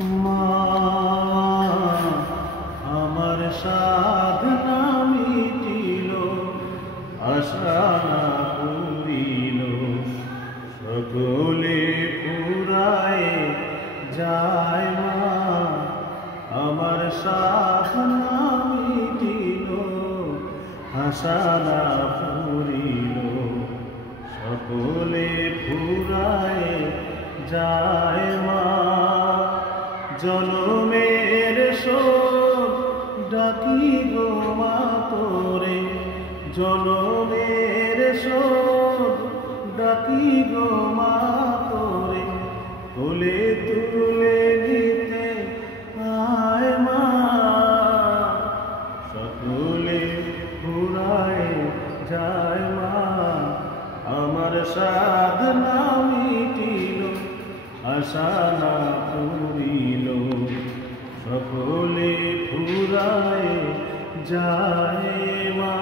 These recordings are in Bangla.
মা আমার সাধনা মিটিল, আশা না পুরিল, সকলে পুরায় যায় মা আমার সাধনা মিটিল, আশা না পুরিল, সকলে পুরায় যায় মা। জনমের শোক ডাকি গো মা তোরে, জনমের শোক ডাকি গো মা তোরে, কোলে তুলে নিতে আয় মা সকলে পুরায় যায় মা আমার সাধনা মিটিল, আশা না পুরিল, সকলে পুরায় যায় মা।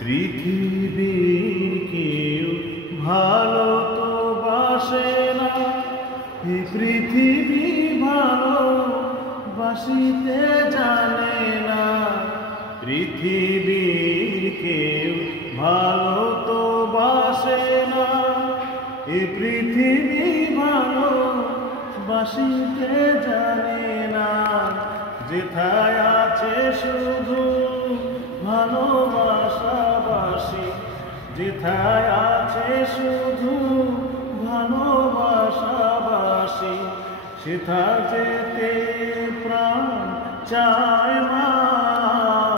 পৃথিবীর কেউ ভালো তো বাসে না, এই পৃথিবী ভালো বাসিতে জানে না, পৃথিবীর কেউ ভালো তো বাসে না, এই পৃথিবী ভালো বাসিতে জানে না। যেথায় আছে শুধু ভালোবাসাবাসি, যেথায় আছে শুধু ভালোবাসাবাসি, সেথা যেতে প্রাণ চায় মা।